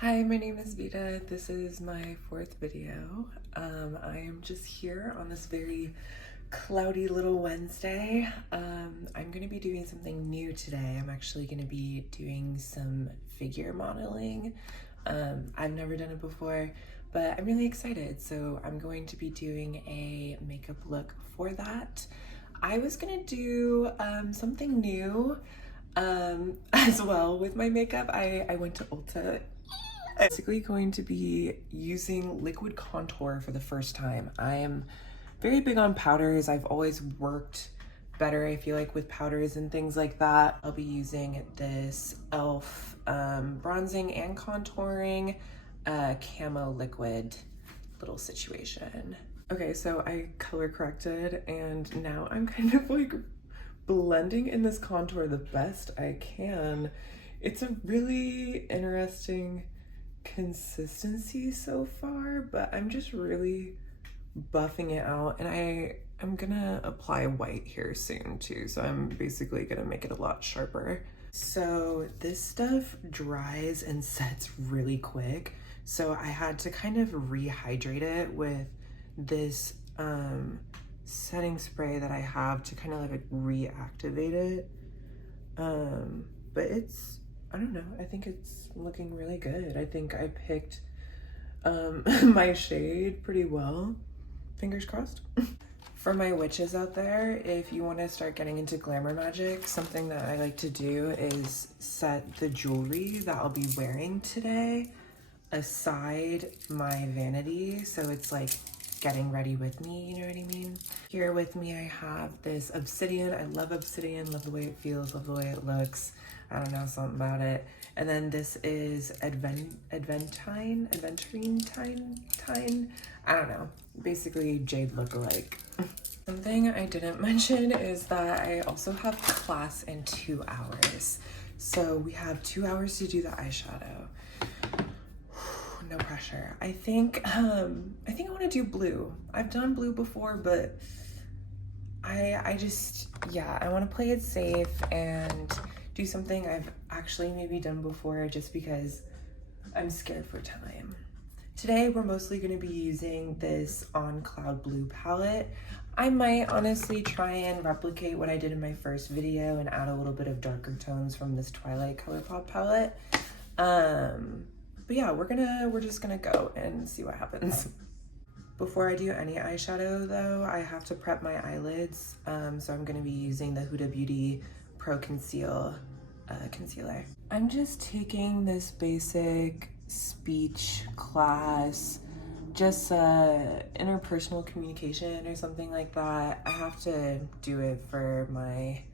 Hi, my name is Vita. This is my fourth video. I am just here on this very cloudy little Wednesday. I'm going to be doing something new today. I'm actually going to be doing some figure modeling. I've never done it before, but I'm really excited. So I'm going to be doing a makeup look for that. I was going to do something new as well with my makeup. I went to Ulta. I'm basically going to be using liquid contour for the first time. I am very big on powders. I've always worked better, I feel like, with powders and things like that. I'll be using this e.l.f. Bronzing and contouring camo liquid little situation. Okay, so I color corrected and now I'm kind of like blending in this contour the best I can. It's a really interesting consistency so far, but I'm just really buffing it out, and I'm gonna apply white here soon too, so I'm basically gonna make it a lot sharper. So this stuff dries and sets really quick, so I had to kind of rehydrate it with this setting spray that I have to kind of like reactivate it. But I don't know, I think it's looking really good. I think I picked my shade pretty well. Fingers crossed. For my witches out there, if you want to start getting into glamour magic, something that I like to do is set the jewelry that I'll be wearing today aside my vanity, so it's like getting ready with me, you know what I mean? Here with me I have this obsidian. I love obsidian, love the way it feels, love the way it looks. I don't know, something about it. And then this is Adventurine. I don't know, basically jade look-alike. Something I didn't mention is that I also have class in 2 hours. So we have 2 hours to do the eyeshadow. No pressure. I think I want to do blue. I've done blue before, but I just, yeah, I want to play it safe and do something I've actually maybe done before, just because I'm scared for time. Today we're mostly going to be using this On Cloud Blue palette. I might honestly try and replicate what I did in my first video and add a little bit of darker tones from this Twilight ColourPop palette. But yeah, we're just gonna go and see what happens. Before I do any eyeshadow though, I have to prep my eyelids. So I'm gonna be using the Huda Beauty Pro Conceal concealer. I'm just taking this basic speech class, just interpersonal communication or something like that. I have to do it for my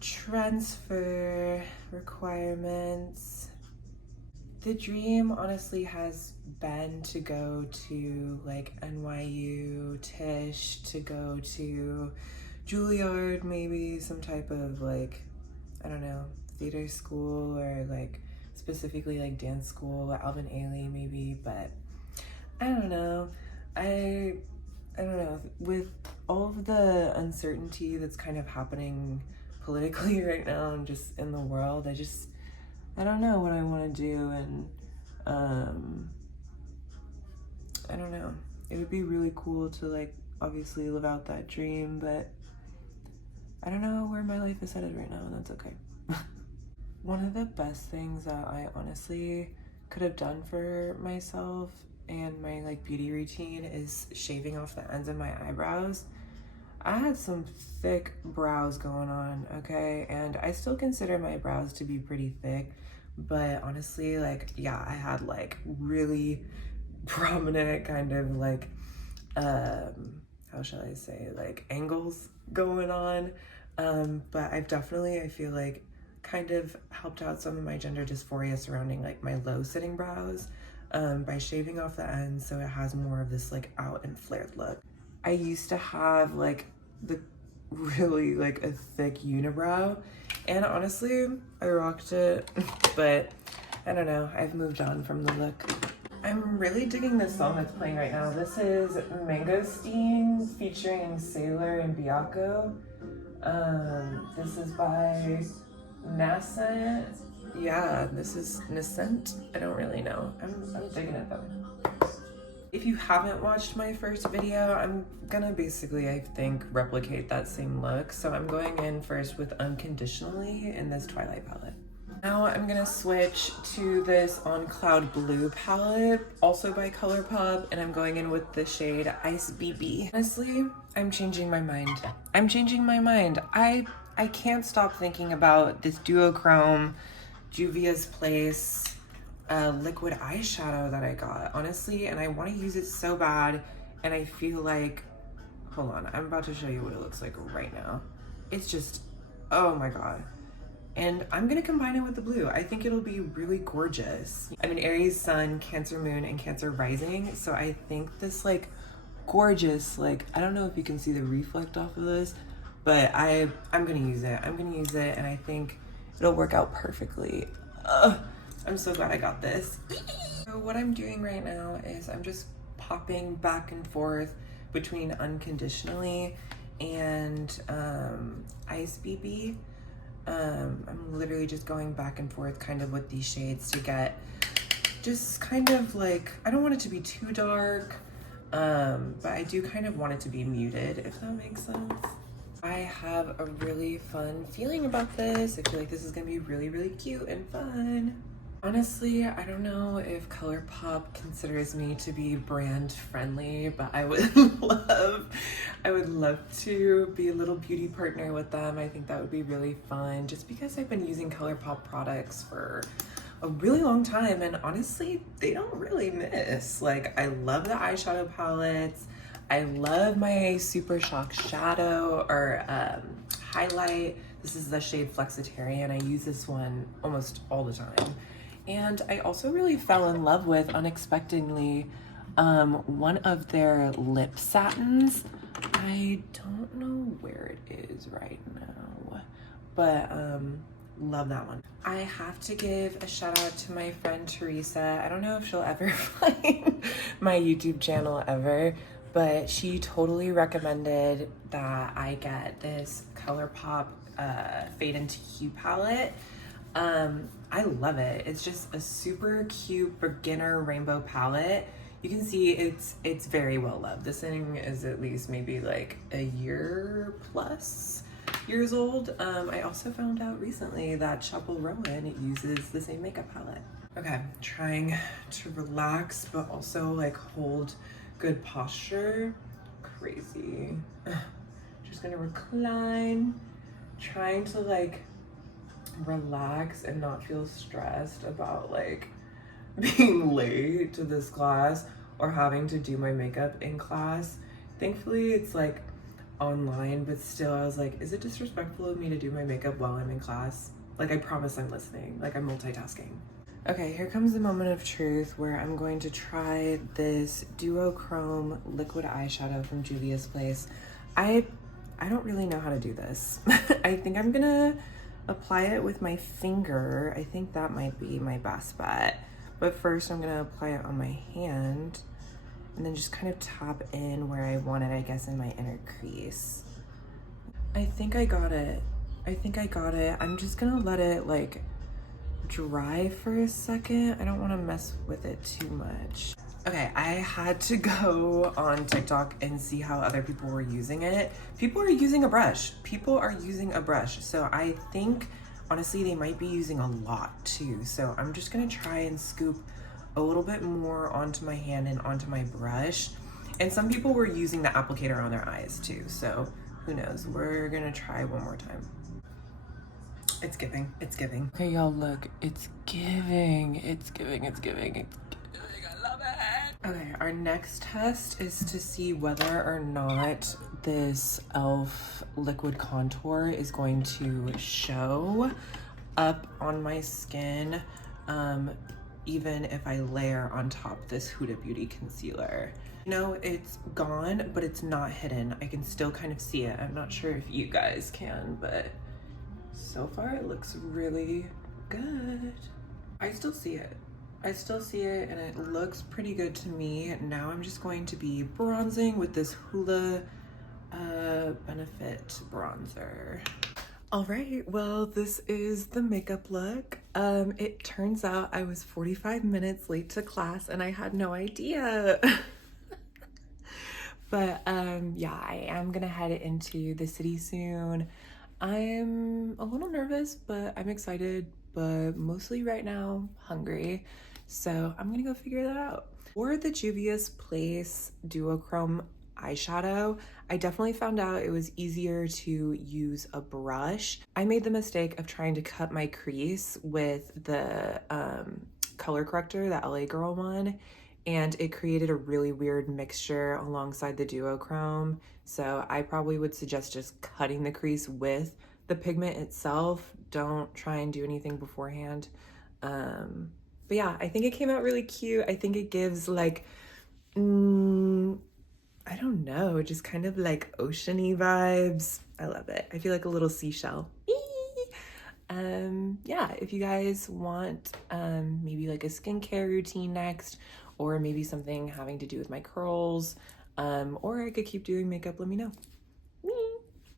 transfer requirements. The dream honestly has been to go to like NYU, Tisch, to go to Juilliard, maybe some type of like, I don't know, theater school, or like specifically like dance school, Alvin Ailey maybe, but I don't know. I don't know, with all of the uncertainty that's kind of happening politically right now and just in the world, I don't know what I want to do, and I don't know. It would be really cool to like obviously live out that dream, but I don't know where my life is headed right now, and that's okay. One of the best things that I honestly could have done for myself and my like beauty routine is shaving off the ends of my eyebrows. I had some thick brows going on, okay? And I still consider my brows to be pretty thick, but honestly, like, yeah, I had like really prominent kind of like, how shall I say, like angles going on. But I've definitely, I feel like, kind of helped out some of my gender dysphoria surrounding like my low sitting brows by shaving off the ends so it has more of this like out and flared look. I used to have like the really like a thick unibrow, and honestly I rocked it, but I don't know, I've moved on from the look. I'm really digging this song that's playing right now. This is Mangosteen featuring Sailor and Biako. This is by Nascent. Yeah, this is Nascent. I don't really know. I'm digging it though. If you haven't watched my first video, I'm gonna basically, I think, replicate that same look. So I'm going in first with Unconditionally in this Twilight palette. Now I'm gonna switch to this On Cloud Blue palette, also by ColourPop, and I'm going in with the shade Ice BB. Honestly, I'm changing my mind. I'm changing my mind. I can't stop thinking about this duochrome Juvia's Place liquid eyeshadow that I got, honestly, and I want to use it so bad, and I feel like, hold on, I'm about to show you what it looks like right now. It's just, oh my god. And I'm gonna combine it with the blue. I think it'll be really gorgeous. I'm an Aries Sun, Cancer Moon, and Cancer Rising, so I think this like gorgeous, like, I don't know if you can see the reflect off of this, but I'm gonna use it. I'm gonna use it, and I think it'll work out perfectly. I'm so glad I got this. So what I'm doing right now is I'm just popping back and forth between Unconditionally and Ice BB. I'm literally just going back and forth kind of with these shades to get just kind of like, I don't want it to be too dark, but I do kind of want it to be muted, if that makes sense. I have a really fun feeling about this. I feel like this is gonna be really, really cute and fun. Honestly, I don't know if ColourPop considers me to be brand friendly, but I would love to be a little beauty partner with them. I think that would be really fun, just because I've been using ColourPop products for a really long time, and honestly, they don't really miss. Like, I love the eyeshadow palettes. I love my Super Shock shadow or highlight. This is the shade Flexitarian. I use this one almost all the time. And I also really fell in love with, unexpectedly, one of their lip satins. I don't know where it is right now, but love that one. I have to give a shout out to my friend Teresa. I don't know if she'll ever find my YouTube channel ever, but she totally recommended that I get this ColourPop Fade into Hue palette. I love it. It's just a super cute beginner rainbow palette. You can see it's very well loved. This thing is at least maybe like a year plus years old. I also found out recently that Chapel Rowan uses the same makeup palette. Okay, trying to relax but also like hold good posture. Crazy. Just gonna recline, trying to like relax and not feel stressed about like being late to this class or having to do my makeup in class. Thankfully it's like online, but still I was like, is it disrespectful of me to do my makeup while I'm in class? Like, I promise I'm listening, like I'm multitasking. Okay, here comes the moment of truth where I'm going to try this duochrome liquid eyeshadow from Juvia's Place. I don't really know how to do this. I think I'm gonna apply it with my finger. I think that might be my best bet. But first I'm gonna apply it on my hand and then just kind of tap in where I want it, I guess, in my inner crease. I think I got it. I think I got it. I'm just gonna let it like dry for a second. I don't want to mess with it too much. Okay, I had to go on TikTok and see how other people were using it. People are using a brush. People are using a brush. So I think, honestly, they might be using a lot too. So I'm just gonna try and scoop a little bit more onto my hand and onto my brush. And some people were using the applicator on their eyes too. So who knows? We're gonna try one more time. It's giving, it's giving. Okay, y'all, look, it's giving, it's giving, it's giving, it's giving, I love it. Okay, our next test is to see whether or not this e.l.f. liquid contour is going to show up on my skin, even if I layer on top this Huda Beauty concealer. You know, it's gone, but it's not hidden. I can still kind of see it. I'm not sure if you guys can, but so far it looks really good. I still see it. I still see it and it looks pretty good to me. Now I'm just going to be bronzing with this Hoola Benefit bronzer. All right, well, this is the makeup look. It turns out I was 45 minutes late to class and I had no idea. But yeah, I am gonna head into the city soon. I'm a little nervous, but I'm excited, but mostly right now hungry. So I'm gonna go figure that out. For the Juvia's Place duochrome eyeshadow, I definitely found out it was easier to use a brush. I made the mistake of trying to cut my crease with the color corrector, the LA Girl one, and it created a really weird mixture alongside the duochrome. So I probably would suggest just cutting the crease with the pigment itself. Don't try and do anything beforehand. But yeah, I think it came out really cute. I think it gives like, I don't know, just kind of like oceany vibes. I love it. I feel like a little seashell. Yeah, if you guys want maybe like a skincare routine next, or maybe something having to do with my curls, or I could keep doing makeup, let me know.